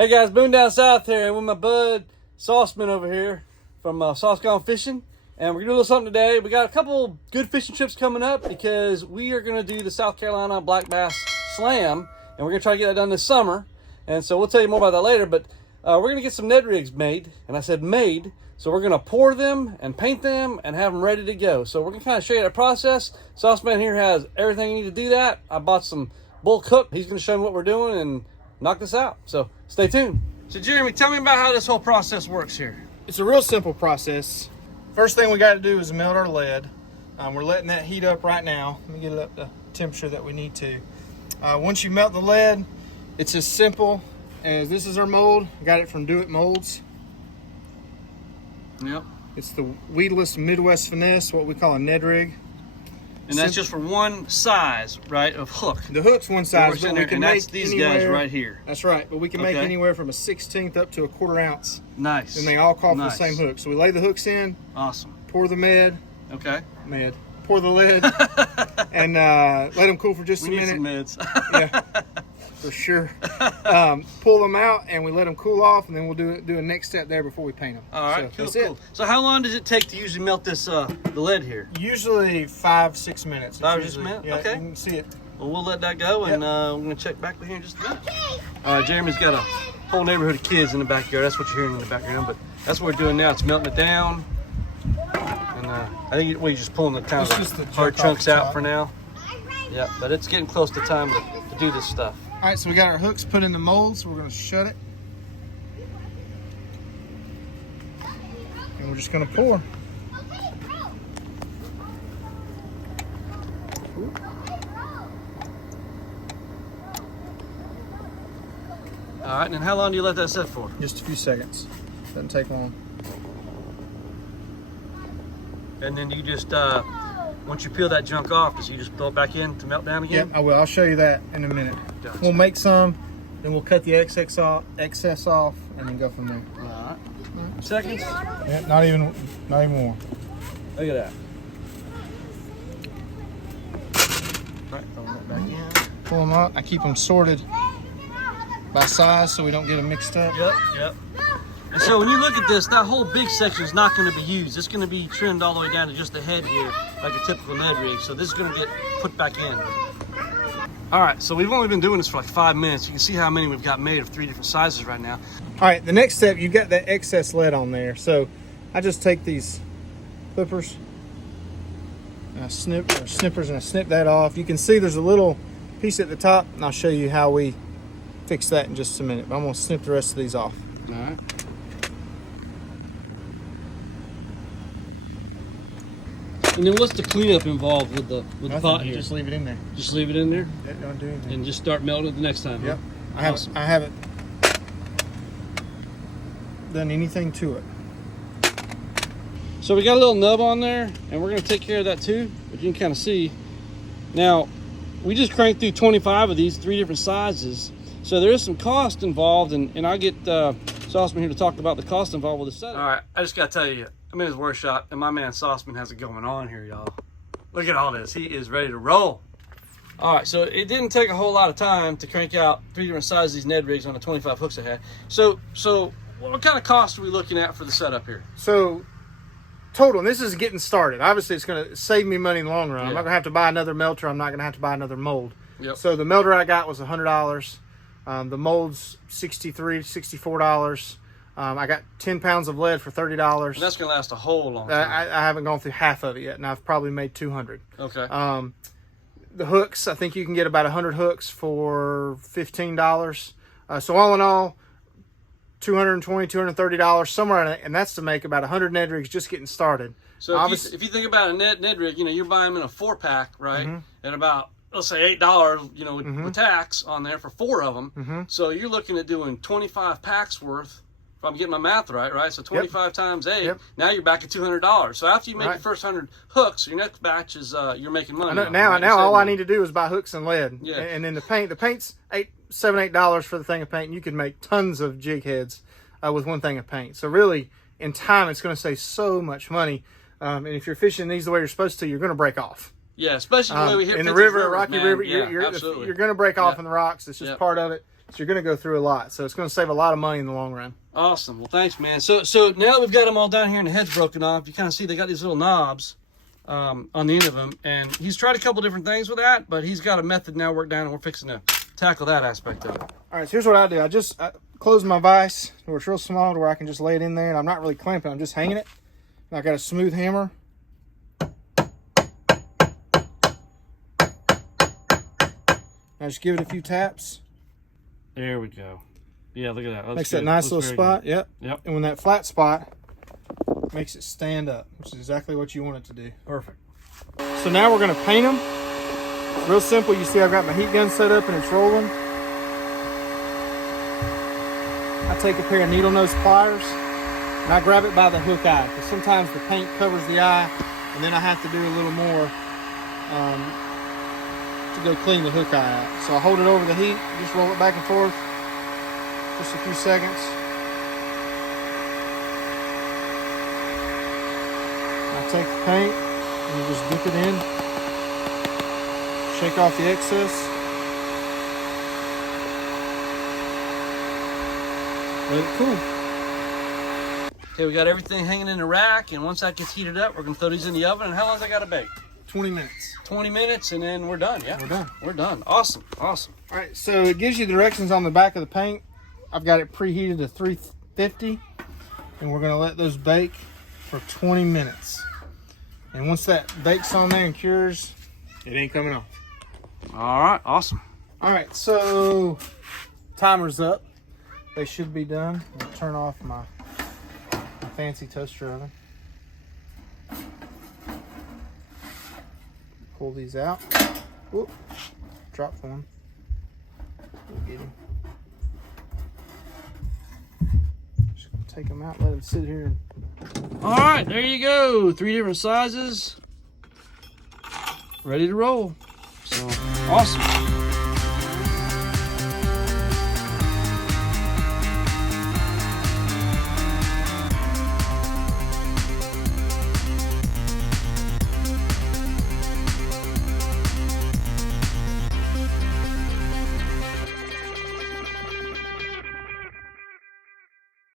Hey guys, Boone down south here, and with my bud Sauceman over here from Sauce Gone Fishing, and we're gonna do a little something today. We got a couple good fishing trips coming up because we are gonna do the South Carolina Black Bass Slam, and we're gonna try to get that done this summer. And so we'll tell you more about that later. But we're gonna get some Ned Rigs made, and I said made, so we're gonna pour them and paint them and have them ready to go. So we're gonna kind of show you that process. Sauceman here has everything you need to do that. I bought some bulk hook. He's gonna show me what we're doing and knock this out. So stay tuned. So Jeremy, tell me about how this whole process works here. It's a real simple process. First thing we got to do is melt our lead. We're letting that heat up right now. Let me get it up to temperature that we need to. Once you melt the lead, it's as simple as this is our mold. Got it from Do It Molds. Yep. It's the weedless Midwest finesse, what we call a Ned Rig. And that's just for one size, right, of hook. The hook's one size, but we can make these anywhere, guys right here. That's right, but we can make anywhere from a 1/16 up to a 1/4 ounce. Nice. And they all call for the same hook. So we lay the hooks in. Awesome. Pour the med. Okay. Med. Pour the lead. And let them cool for just a minute. We need some meds. Yeah, for sure. Pull them out and we let them cool off, and then we'll do a next step there before we paint them. All right, so cool. So how long does it take to usually melt this the lead here? Usually 5-6 minutes. 5 or 6 minutes? Yeah, okay. You can see it. Well, we'll let that go, and we're going to check back here in just a minute. All right, Jeremy's got a whole neighborhood of kids in the backyard. That's what you're hearing in the background, but that's what we're doing now. It's melting it down. And I think you're just pulling the kind of the hard chunks out for now. Yeah, but it's getting close to time to do this stuff. All right, so we got our hooks put in the molds. We're going to shut it. And we're just going to pour. All right, and then how long do you let that sit for? Just a few seconds. Doesn't take long. And then you just, once you peel that junk off, does you just throw it back in to melt down again? Yeah, I will. I'll show you that in a minute. Gotcha. We'll make some, then we'll cut the excess off, and then go from there. All right. Seconds? Yeah, not even more. Look at that. All right, throw that back in. Pull them out. I keep them sorted by size so we don't get them mixed up. Yep. And so when you look at this, that whole big section is not going to be used. It's going to be trimmed all the way down to just the head here, like a typical Ned rig. So this is going to get put back in. All right, so we've only been doing this for like 5 minutes. You can see how many we've got made of 3 different sizes right now. All right, the next step, you've got that excess lead on there. So I just take these clippers, and I snippers, and I snip that off. You can see there's a little piece at the top, and I'll show you how we fix that in just a minute. But I'm going to snip the rest of these off. All right. And then what's the cleanup involved with the pot here? Just leave it in there. Just leave it in there? Yeah, don't do anything. And just start melting it the next time. Yep. Huh? I haven't done anything to it. So we got a little nub on there, and we're going to take care of that too, but you can kind of see. Now, we just cranked through 25 of these, 3 different sizes. So there is some cost involved, and I'll get Sauceman here to talk about the cost involved with the setup. All right, I just got to tell you, I'm in his workshop, and my man Sauceman has it going on here, y'all. Look at all this. He is ready to roll. All right, so it didn't take a whole lot of time to crank out 3 different sizes of these Ned rigs on the 25 hooks I had. So what kind of cost are we looking at for the setup here? So total, and this is getting started. Obviously, it's going to save me money in the long run. I'm not going to have to buy another melter. I'm not going to have to buy another mold. Yep. So the melter I got was $100. The mold's $63, $64. I got 10 pounds of lead for $30. And that's going to last a whole long time. I haven't gone through half of it yet, and I've probably made 200. Okay. The hooks, I think you can get about 100 hooks for $15. So all in all, $220, $230 somewhere in it, and that's to make about 100 Ned rigs just getting started. So if you think about a Ned rig, you're buying them in a 4-pack, right? At about, let's say $8, with tax on there for 4 of them. So you're looking at doing 25 packs worth. If I'm getting my math right? So 25 times 8. Now you're back at $200. So after you make your first 100 hooks, your next batch is you're making money. Now all I need to do is buy hooks and lead. Yeah. And then the paint. The paint's $7-8 for the thing of paint. And you can make tons of jig heads with one thing of paint. So really, in time, it's going to save so much money. And if you're fishing these the way you're supposed to, you're going to break off. Yeah, especially the way we hit in the river, rivers, Rocky man. River. Yeah, You're going to break off in the rocks. It's just part of it. So you're going to go through a lot. So it's going to save a lot of money in the long run. Awesome. Well, thanks, man. So now that we've got them all down here and the head's broken off, you kind of see they got these little knobs on the end of them. And he's tried a couple different things with that, but he's got a method now worked down, and we're fixing to tackle that aspect of it. All right, so here's what I do. I close my vise where it's real small to where I can just lay it in there, and I'm not really clamping. I'm just hanging it. And I got a smooth hammer. I just give it a few taps. There we go. Yeah, look at that. Makes that nice little spot. Yep. Yep. And when that flat spot makes it stand up, which is exactly what you want it to do. Perfect. So now we're going to paint them. Real simple. You see I've got my heat gun set up and it's rolling. I take a pair of needle nose pliers and I grab it by the hook eye, because sometimes the paint covers the eye and then I have to do a little more to go clean the hook eye out. So I hold it over the heat, just roll it back and forth just a few seconds. I take the paint and you just dip it in, shake off the excess, let it cool. Okay, we got everything hanging in the rack, and once that gets heated up, we're gonna throw these in the oven. And how long's that gotta bake? 20 minutes. 20 minutes, and then we're done. Yeah, We're done. We're done. Awesome. Awesome. All right, so it gives you directions on the back of the paint. I've got it preheated to 350, and we're gonna let those bake for 20 minutes. And once that bakes on there and cures, it ain't coming off. All right. Awesome. All right, so timer's up. They should be done. I'll turn off my fancy toaster oven. Pull these out. Whoop, dropped one. We'll get him. Just gonna take them out, let them sit here. All right, there you go. 3 different sizes. Ready to roll. So awesome.